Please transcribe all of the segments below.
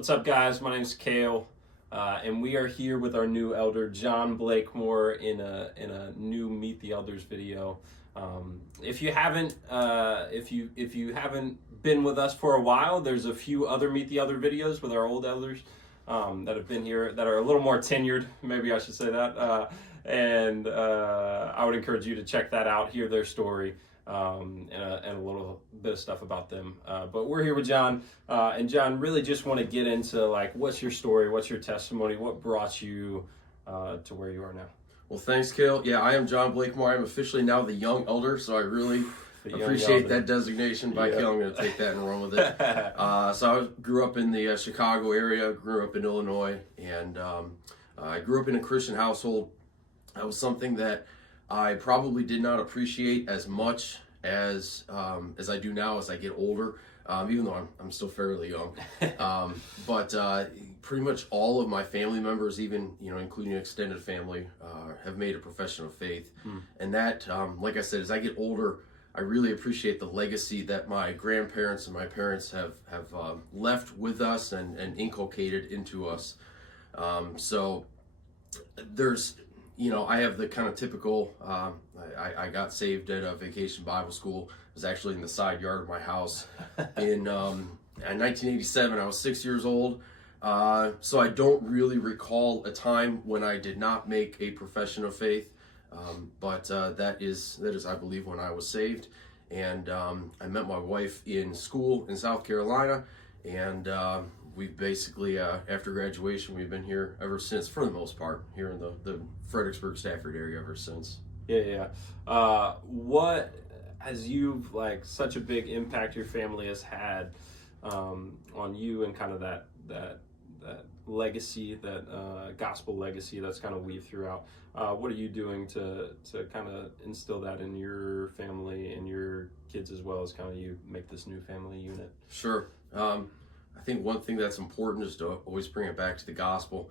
What's up, guys? My name's Kale, and we are here with our new elder, John Blakemore, in a new Meet the Elders video. If you haven't been with us for a while, there's a few other Meet the Elder videos with our old elders that have been here that are a little more tenured. Maybe I should say that. And I would encourage you to check that out, hear their story. And a little bit of stuff about them. But we're here with John, and John, really just want to get into like, what's your story, what's your testimony, what brought you to where you are now? Well, thanks, Kale. Yeah, I am John Blakemore. I'm officially now the young elder, so I really appreciate that designation by Kale. I'm going to take that and run with it. So I grew up in the Chicago area, grew up in Illinois, and I grew up in a Christian household. That was something that I probably did not appreciate as much as I do now as I get older, even though I'm still fairly young. But pretty much all of my family members, even including extended family, have made a profession of faith. And that, like I said, as I get older, I really appreciate the legacy that my grandparents and my parents have left with us and inculcated into us. So there's I have the kind of typical, I got saved at a vacation Bible school. It was actually in the side yard of my house in 1987. I was 6 years old. So I don't really recall a time when I did not make a profession of faith. But that is, I believe, when I was saved. And I met my wife in school in South Carolina. And we basically, after graduation, we've been here ever since, for the most part, here in the Fredericksburg, Stafford area ever since. Yeah. What, as you've, like, such a big impact your family has had on you and kind of that legacy, that gospel legacy that's kind of weaved throughout, what are you doing to kind of instill that in your family and your kids, as well as kind of you make this new family unit? Sure. I think one thing that's important is to always bring it back to the gospel.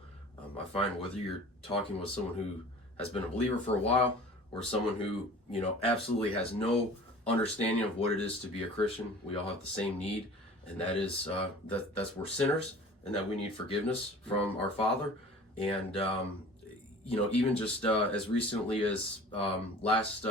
I find whether you're talking with someone who has been a believer for a while or someone who, absolutely has no understanding of what it is to be a Christian, we all have the same need, and that is that's we're sinners and that we need forgiveness from our Father. And, even just as recently as last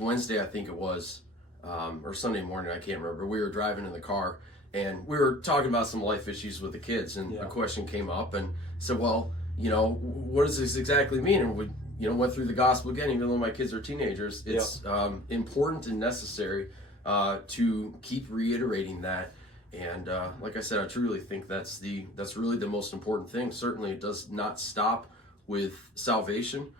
Wednesday, I think it was, or Sunday morning, I can't remember, we were driving in the car, and we were talking about some life issues with the kids, and a question came up and said, well, what does this exactly mean? And we, went through the gospel again, even though my kids are teenagers. It's important and necessary to keep reiterating that. And like I said, I truly think that's really the most important thing. Certainly it does not stop with salvation,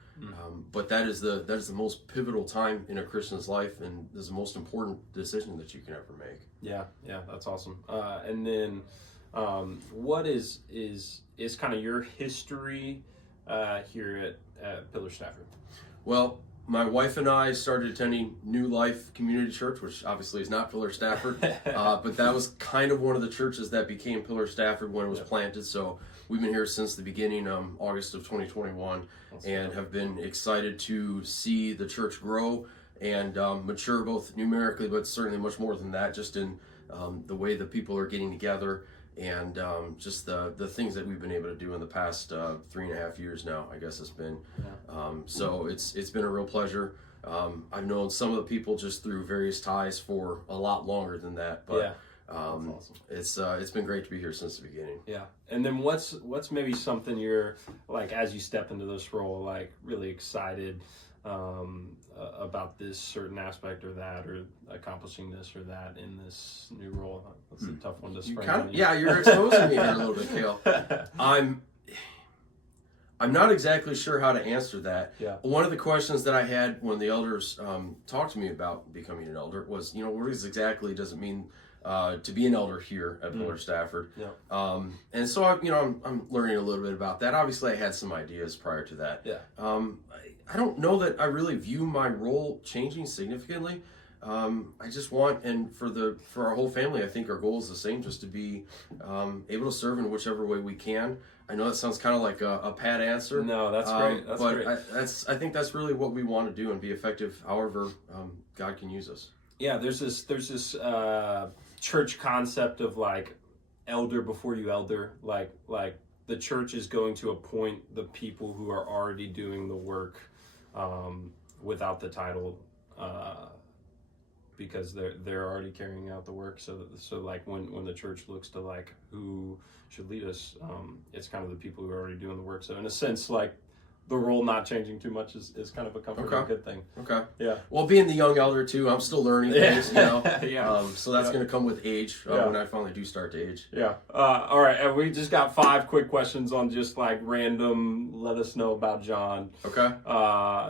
but that is the most pivotal time in a Christian's life, and is the most important decision that you can ever make. Yeah, that's awesome. And then, what is kind of your history here at Pillar Stafford? Well, my wife and I started attending New Life Community Church, which obviously is not Pillar Stafford, but that was kind of one of the churches that became Pillar Stafford when it was planted. So we've been here since the beginning, August of 2021, and have been excited to see the church grow and mature, both numerically, but certainly much more than that, just in the way that people are getting together, and just the things that we've been able to do in the past 3.5 years now, I guess it's been. So it's been a real pleasure. I've known some of the people just through various ties for a lot longer than that, but awesome. It's been great to be here since the beginning. Yeah. And then what's maybe something you're, like, as you step into this role, like, really excited about this certain aspect or that, or accomplishing this or that in this new role? That's a tough one to spring on you. Yeah, you're exposing me here a little bit, Kale. I'm not exactly sure how to answer that. Yeah. One of the questions that I had when the elders talked to me about becoming an elder was, what exactly does it mean to be an elder here at Pillar Stafford? Yeah. And so I'm learning a little bit about that. Obviously, I had some ideas prior to that. Yeah. I don't know that I really view my role changing significantly. I just want, and for our whole family, I think our goal is the same, just to be able to serve in whichever way we can. I know that sounds kind of like a pat answer. No, that's great. That's but great. I think that's really what we want to do and be effective however God can use us. Yeah, there's this church concept of, like, elder before you elder, like the church is going to appoint the people who are already doing the work without the title, because they're already carrying out the work. So like when the church looks to like who should lead us, it's kind of the people who are already doing the work. So in a sense, like the role not changing too much is kind of a comforting good thing. Okay. Yeah. Well, being the young elder too, I'm still learning things, you know. Yeah. So that's going to come with age when I finally do start to age. Yeah. All right. And we just got 5 quick questions on just like random. Let us know about John. Okay.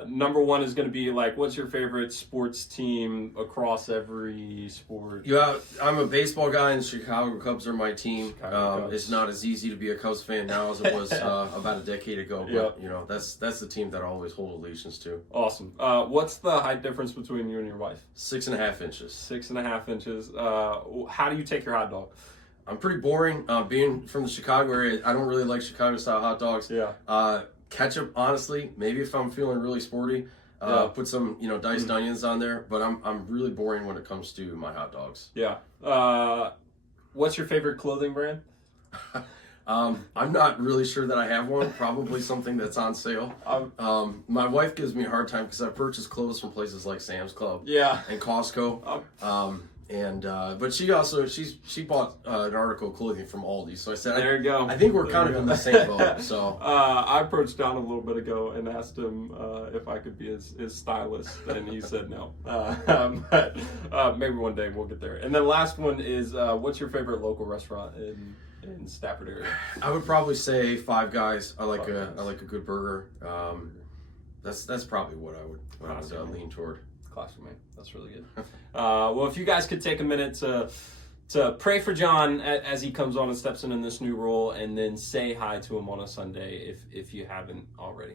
Number 1 is going to be like, what's your favorite sports team across every sport? Yeah, I'm a baseball guy, and the Chicago Cubs are my team. Cubs. It's not as easy to be a Cubs fan now as it was about a decade ago. But you know, that's the team that I always hold allegiance to. Awesome. What's the height difference between you and your wife? 6.5 inches. 6.5 inches. How do you take your hot dog? I'm pretty boring. Being from the Chicago area, I don't really like Chicago style hot dogs. Yeah. Ketchup, honestly, maybe if I'm feeling really sporty, put some diced onions on there. But I'm really boring when it comes to my hot dogs. Yeah. What's your favorite clothing brand? I'm not really sure that I have one. Probably something that's on sale. My wife gives me a hard time because I purchase clothes from places like Sam's Club, and Costco. But she bought an article of clothing from Aldi. So I said, there you go. I think we're kind of in the same boat. So I approached John a little bit ago and asked him if I could be his stylist, and he said no. But maybe one day we'll get there. And then last one is, what's your favorite local restaurant in Stafford area? I would probably say Five Guys. I like a good burger. That's probably what I would lean toward. Classic, man. That's really good. Well, if you guys could take a minute to pray for John as he comes on and steps in this new role, and then say hi to him on a Sunday if you haven't already.